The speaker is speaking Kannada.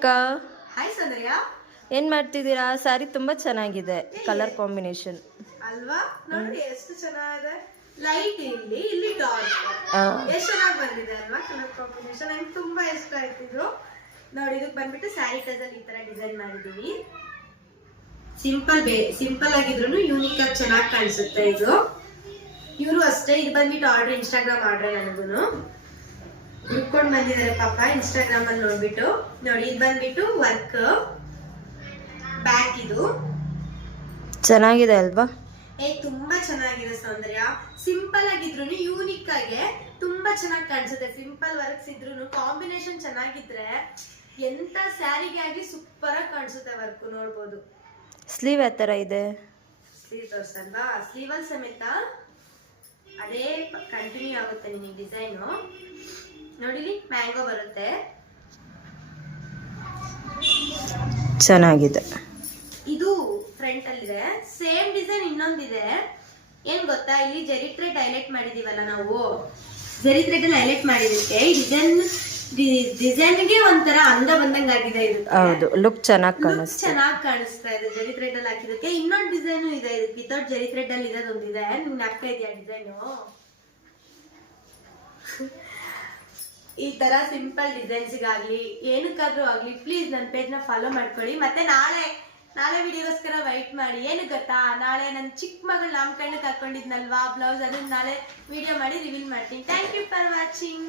ಅಕ್ಕ. ಹಾಯ್ ಸೌಂದರ್ಯ. ಏನ್ ಮಾಡ್ತಿದ್ದೀರಾ? ಸಾರಿ ತುಂಬಾ ಚೆನ್ನಾಗಿದೆ, ಕಲರ್ ಕಾಂಬಿನೇಷನ್ ಅಲ್ವಾ? ನೋಡಿ ಎಷ್ಟು ಚೆನ್ನಾಗಿದೆ. ಲೈಟ್ ಇಲ್ಲಿ ಡಾರ್ಕ್, ಎಷ್ಟು ಚೆನ್ನಾಗಿ ಬಂದಿದೆ ಅಲ್ವಾ ಕಲರ್ ಕಾಂಬಿನೇಷನ್. ನಂಗೆ ತುಂಬಾ ಇಷ್ಟ ಆಯ್ತಿದ್ರು. ನೋಡಿ ಇದಕ್ಕೆ ಬಂದ್ಬಿಟ್ಟು ಸ್ಯಾರಿ ಟಸಲ್ ಈ ತರ ಡಿಸೈನ್ ಮಾಡಿದೀವಿ. ಸಿಂಪಲ್ ಆಗಿದ್ರು ಯೂನಿಕ್ ಆಗಿ ಚೆನ್ನಾಗಿ ಕಾಣಿಸುತ್ತೆ ಇದು. ಇವರು ಅಷ್ಟೇ, ಇದು ಬಂದ್ಬಿಟ್ಟು ಆರ್ಡರ್ ಇನ್ಸ್ಟಾಗ್ರಾಮ್ ಆರ್ಡರ್ ನನಗೂನು ಹುಡ್ಕೊಂಡು ಬಂದಿದ್ದಾರೆ ಪಾಪ ಇನ್ಸ್ಟಾಗ್ರಾಮ್ ಅಲ್ಲಿ ನೋಡ್ಬಿಟ್ಟು. ನೋಡಿ ಇದು ಬಂದ್ಬಿಟ್ಟು ವರ್ಕ್ ಬ್ಯಾಕ್, ಇದು ಚೆನ್ನಾಗಿದೆ ಅಲ್ವಾ? ತುಂಬಾ ಚೆನ್ನಾಗಿದೆ ಸೌಂದರ್ಯ. ಸಿಂಪಲ್ ಆಗಿದ್ರು ಯೂನಿಕ್ ಆಗಿ ತುಂಬಾ ಚೆನ್ನಾಗಿ ಕಾಣಿಸುತ್ತೆ. ಸಿಂಪಲ್ ವರ್ಕ್ಸ್ ಇದ್ರು ಕಾಂಬಿನೇಷನ್ ಚೆನ್ನಾಗಿದ್ರೆ ಎಂತ ಸ್ಯಾರಿಗೆ ಆಗಿ ಸೂಪರ್ ಆಗಿ ಕಾಣಿಸುತ್ತೆ. ವರ್ಕ್ ನೋಡ್ಬೋದು. ಸ್ಲೀವ್ ಯಾವ ತರ ಇದೆ? ಸ್ಲೀವ್ ತೋರ್ಸಲ್ವಾ? ಸ್ಲೀವ್ ಅಲ್ಲಿ ಸಮೇತ ಅದೇ ಕಂಟಿನ್ಯೂ ಆಗುತ್ತೆ ನಿಮಗೆ ಡಿಸೈನು. ನೋಡಿಲಿ ಮ್ಯಾಂಗೋ ಬರುತ್ತೆ, ಚೆನ್ನಾಗಿದೆ. ಇದು ಫ್ರಂಟ್ ಅಲ್ಲಿದೆ. ಸೇಮ್ ಡಿಸೈನ್ ಇನ್ನೊಂದಿದೆ. ಏನ್ ಗೊತ್ತಾ, ಇಲ್ಲಿ ಜರಿ ಥ್ರೆಡ್ ಹೈಲೈಟ್ ಮಾಡಿದೀವಲ್ಲ ನಾವು, ಜರಿ ಥ್ರೆಡ್ ಅಲ್ಲಿ ಹೈಲೈಟ್ ಮಾಡಿದಕ್ಕೆ ಡಿಸೈನ್ಗೆ ಒಂಥರ ಅಂದ ಬಂದಂಗ ಆಗಿದೆ. ಇದು ಹೌದು, ಲುಕ್ ಚೆನ್ನಾಗಿ ಕಾಣಿಸ್ತಾ ಇದೆ ಜರಿ ಥ್ರೆಡ್ ಅಲ್ಲಿ ಹಾಕಿದಕ್ಕೆ. ಇನ್ನೊಂದು ಡಿಸೈನ್ ಇದೆ, ಇದು ವಿತೌಟ್ ಜರಿ ಥ್ರೆಡ್ ಅಲ್ಲಿ ಇರೋದೊಂದಿದೆ. ನಿಮ್ಗೆ ಆಗ್ತಾ ಇದೆಯಾ ಡಿಸೈನು? ಈ ತರ ಸಿಂಪಲ್ ಡಿಸೈನ್ಸ್ಗಾಗ್ಲಿ ಏನಕ್ಕಾದ್ರೂ ಆಗ್ಲಿ ಪ್ಲೀಸ್ ನನ್ನ ಪೇಜ್ನ ಫಾಲೋ ಮಾಡ್ಕೊಳ್ಳಿ. ಮತ್ತೆ ನಾಳೆ ವಿಡಿಯೋಗೋಸ್ಕರ ವೈಟ್ ಮಾಡಿ. ಏನು ಗೊತ್ತಾ, ನಾಳೆ ನನ್ನ ಚಿಕ್ಕ ಮಗಳು ನಾಮಕರಣಕ್ಕೆ ಹಾಕೊಂಡಿದ್ನಲ್ವಾ ಬ್ಲೌಸ್, ಅದನ್ನ ನಾಳೆ ವಿಡಿಯೋ ಮಾಡಿ ರಿವೀಲ್ ಮಾಡ್ತೀನಿ. Thank you for watching.